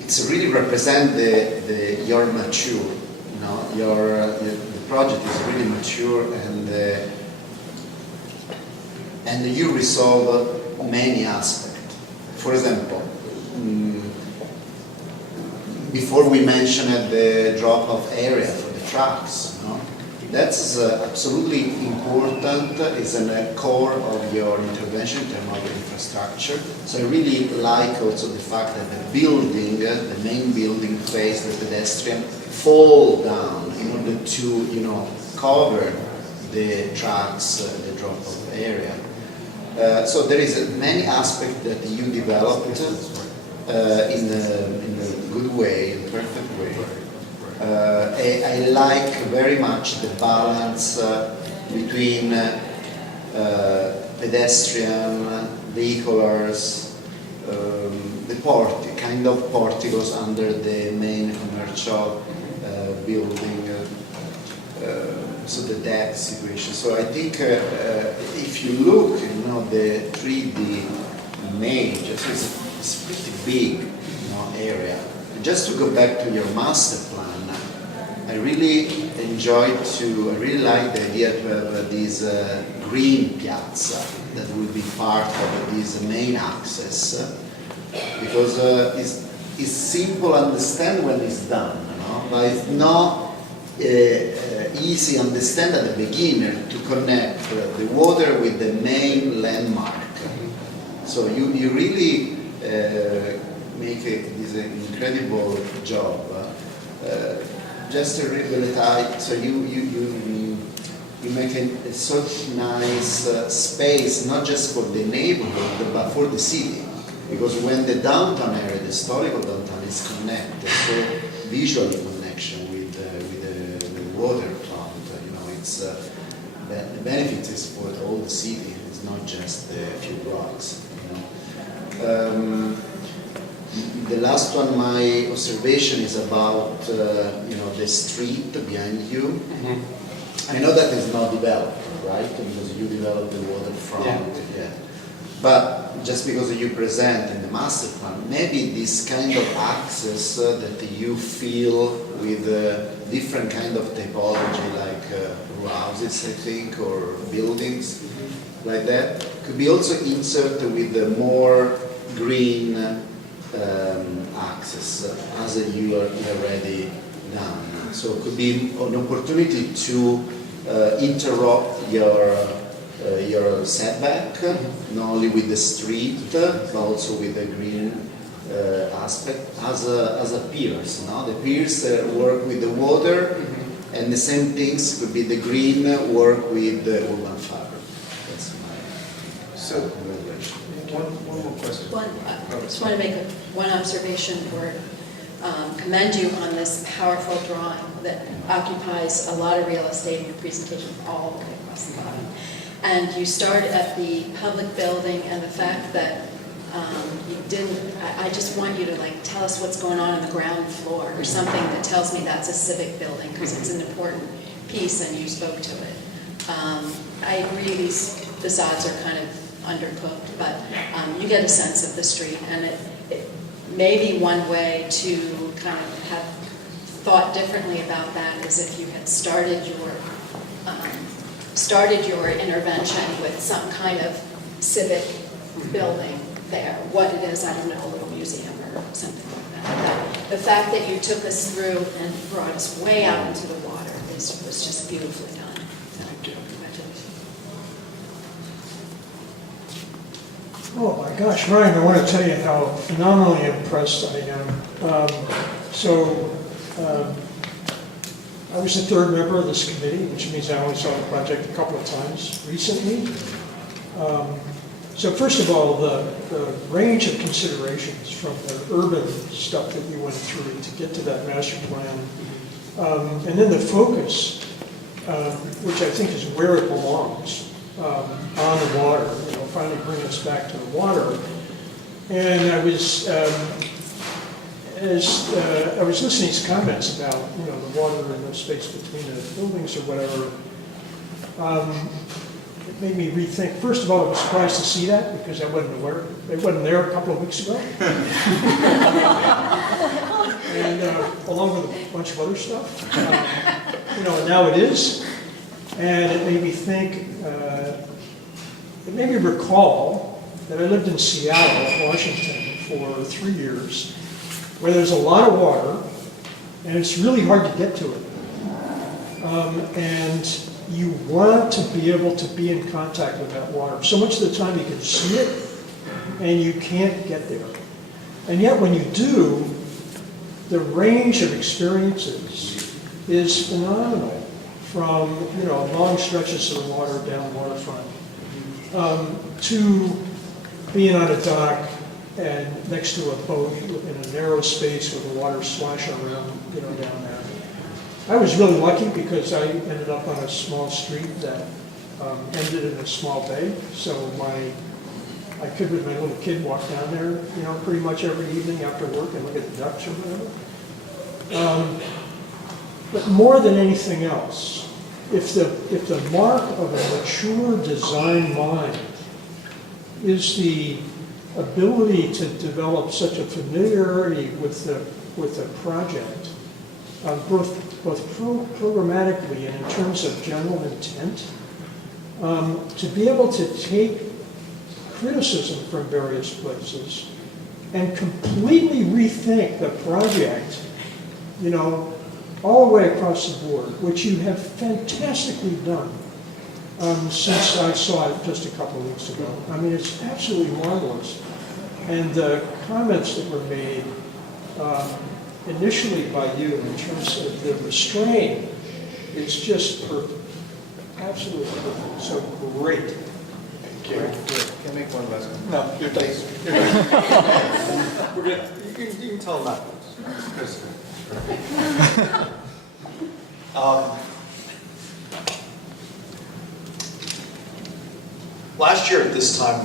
it's really represent your mature, the project is really mature and you resolve many aspects. For example, before we mentioned the drop-off area for the trucks, no? That's absolutely important, is a core of your intervention in terms of infrastructure. So I really like also the fact that the building, the main building face the pedestrian, fall down in order to, cover the trucks, the drop-off area. So there is many aspects that you developed in a good way, in a perfect way. I like very much the balance between pedestrian, vehiculars, the kind of porticos under the main commercial building, so the deck situation. So I think if you look, the 3D image, it's pretty big, area. Just to go back to your master plan, I really like the idea to have this green piazza that will be part of this main access, because it's simple to understand when it's done, but it's not easy to understand at the beginning to connect the water with the main landmark. So you really make this incredible job. Just to rehabilitate, so you make a such nice space, not just for the neighborhood, but for the city. Because when the downtown area, the historical downtown, is connected, so visually connection with the water plant, it's the benefit is for the whole city. It's not just a few blocks. The last one, my observation is about the street behind you. Mm-hmm. I know that is not developed, right? Because you developed the waterfront. Yeah. But just because you present in the master plan, maybe this kind of access that you feel with different kind of typology, like row houses, I think, or buildings, like that, could be also inserted with the more green access as you are already done. So it could be an opportunity to interrupt your setback, not only with the street, but also with the green aspect as a piers. The piers work with the water, and the same things could be the green work with the urban fabric. That's my So, one more question. I just want to make one observation or commend you on this powerful drawing that occupies a lot of real estate in your presentation all the way across the bottom. And you start at the public building and the fact that you didn't, I just want you to tell us what's going on the ground floor or something that tells me that's a civic building, because it's an important piece and you spoke to it. I agree the sides are kind of undercooked, but you get a sense of the street, and it may be one way to kind of have thought differently about that is if you had started your intervention with some kind of civic building there. What it is, I don't know, a little museum or something like that. But the fact that you took us through and brought us way out into the water was just beautifully done. Thank you. Oh my gosh, Ryan, I want to tell you how phenomenally impressed I am. I was the third member of this committee, which means I only saw the project a couple of times recently. So first of all, the range of considerations from the urban stuff that you went through to get to that master plan, and then the focus, which I think is where it belongs, on the water, finally bring us back to the water. And I was, as I was listening to comments about, the water and the space between the buildings or whatever, it made me rethink. First of all, I was surprised to see that because I wasn't aware. It wasn't there a couple of weeks ago. And along with a bunch of other stuff. And now it is. And it made me think, it made me recall that I lived in Seattle, Washington for 3 years, where there's a lot of water, and it's really hard to get to it. And you want to be able to be in contact with that water. So much of the time you can see it, and you can't get there. And yet when you do, the range of experiences is phenomenal, from long stretches of the water down the waterfront, to being on a dock and next to a boat in a narrow space with the water sloshing around, down there. I was really lucky because I ended up on a small street that ended in a small bay, so I could, with my little kid, walk down there, pretty much every evening after work and look at the ducks or whatever. But more than anything else, if the mark of a mature design mind is the ability to develop such a familiarity with the project, both programmatically and in terms of general intent, to be able to take criticism from various places and completely rethink the project, all the way across the board, which you have fantastically done since I saw it just a couple of weeks ago. I mean, it's absolutely marvelous. And the comments that were made initially by you in terms of the restraint, it's just perfect. Absolutely perfect. So great. Thank you. Can I make one last comment? No, you're done. We're good. You can tell them afterwards. Last year at this time,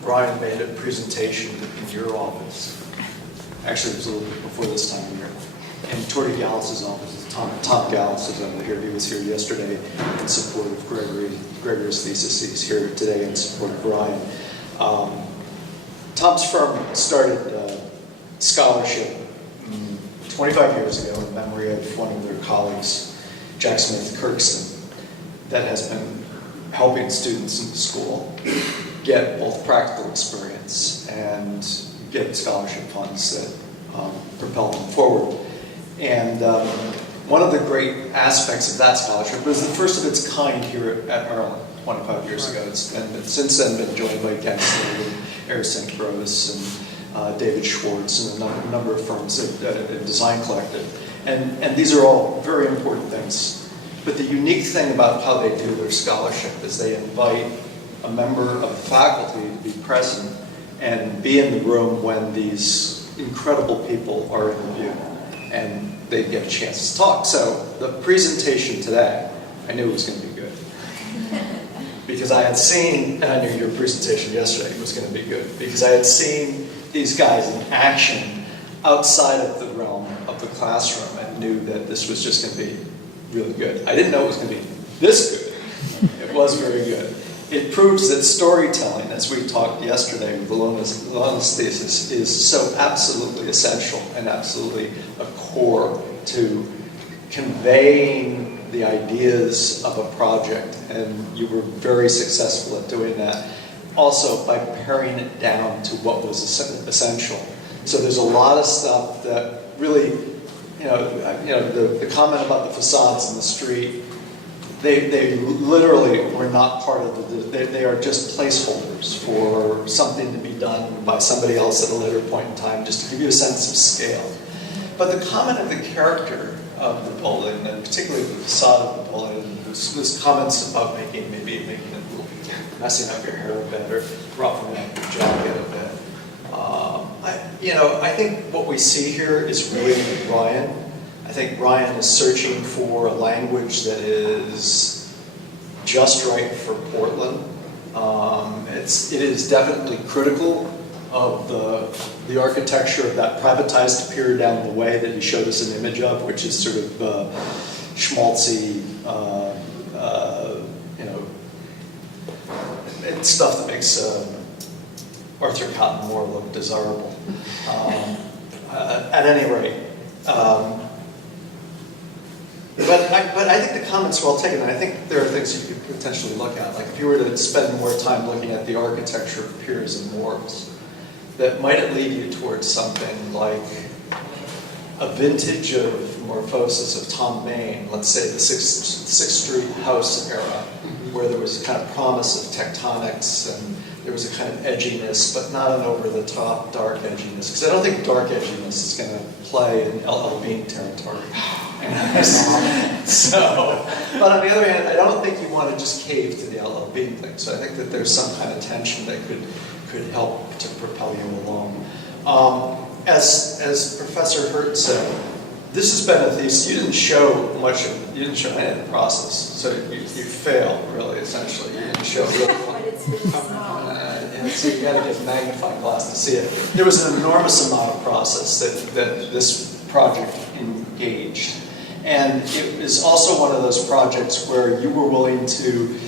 Brian made a presentation in your office. Actually, it was a little bit before this time of year. In Torty Gallus's office, Tom Gallus is over here. He was here yesterday in support of Gregory's thesis. He's here today in support of Brian. Tom's firm started scholarship 25 years ago in memory of one of their colleagues, Jack Smith Kirkston, that has been helping students in the school get both practical experience and get scholarship funds that propel them forward. And one of the great aspects of that scholarship was the first of its kind here at Maryland 25 years ago. It's since then been joined by Ken Slade and Air St. Gross and David Schwartz and a number of firms at Design Collective. And these are all very important things. But the unique thing about how they do their scholarship is they invite a member of the faculty to be present and be in the room when these incredible people are interviewed, and they get a chance to talk. So the presentation today, I knew it was going to be good. Because I had seen, and I knew your presentation yesterday was going to be good, because I had seen these guys in action outside of the realm of the classroom and knew that this was just going to be really good. I didn't know it was going to be this good. It was very good. It proves that storytelling, as we talked yesterday with Ilona's thesis, is so absolutely essential and absolutely a core to conveying the ideas of a project. And you were very successful at doing that. Also, by paring it down to what was essential. So there's a lot of stuff that really, the comment about the facades in the street, they literally were not part of they are just placeholders for something to be done by somebody else at a later point in time, just to give you a sense of scale. But the comment of the character of the building, and particularly the facade of the building, was comments about making it a little bit, messing up your hair a bit, or ruffling up your jacket a bit. I think what we see here is really Ryan. I think Ryan is searching for a language that is just right for Portland. It is definitely critical of the architecture of that privatized pier down the way that he showed us an image of, which is sort of schmaltzy, it's stuff that makes Arthur Cotton Moore look desirable. At any rate. But I think the comments are well taken, and I think there are things you could potentially look at. Like if you were to spend more time looking at the architecture of piers and wharves, that might lead you towards something like a vintage of morphosis of Tom Maine, let's say the Sixth Street house era, where there was kind of promise of tectonics and there was a kind of edginess, but not an over-the-top dark edginess. Because I don't think dark edginess is going to play in LL Bean territory. So, but on the other hand, I don't think you want to just cave to the LL Bean thing. So I think that there's some kind of tension that could help to propel you along. As Professor Hurt said, this has been a thesis. You didn't show much of, you didn't show any of the process, so you failed, really, essentially. You didn't show really But it's really small. and so you got to get a magnifying glass to see it. There was an enormous amount of process that this project engaged. And it was also one of those projects where you were willing to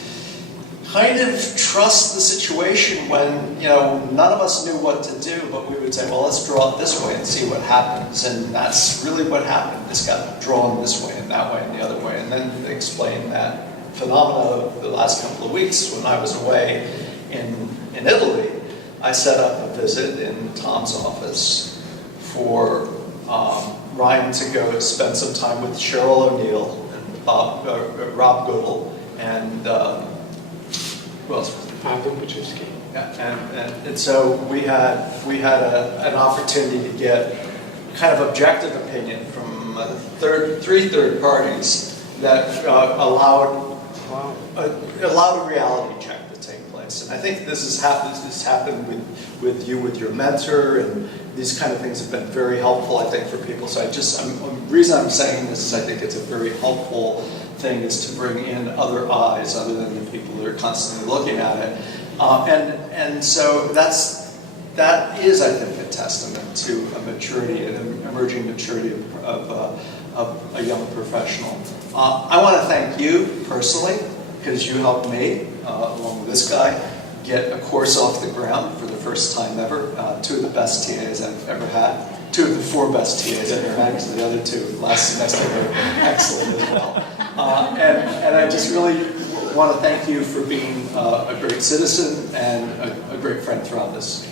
kind of trust the situation when, you know, none of us knew what to do, but we would say, well, let's draw it this way and see what happens. And that's really what happened. This got drawn this way and that way and the other way. And then explain that phenomena of the last couple of weeks when I was away in Italy. I set up a visit in Tom's office for Ryan to go spend some time with Cheryl O'Neill and Rob Goodall and who else was there? Yeah, and so we had an opportunity to get kind of objective opinion from three third parties that allowed a reality check to take place. And I think this happened with you, with your mentor, and these kind of things have been very helpful, I think, for people. So the reason I'm saying this is I think it's a very helpful thing is to bring in other eyes other than the people that are constantly looking at it. And so that is, I think, a testament to a maturity, an emerging maturity of a young professional. I want to thank you personally, because you helped me, along with this guy, get a course off the ground for the first time ever. Two of the best TAs I've ever had. Two of the four best TAs I've ever had, because the other two last semester were excellent as well. And I just really want to thank you for being a great citizen and a great friend throughout this.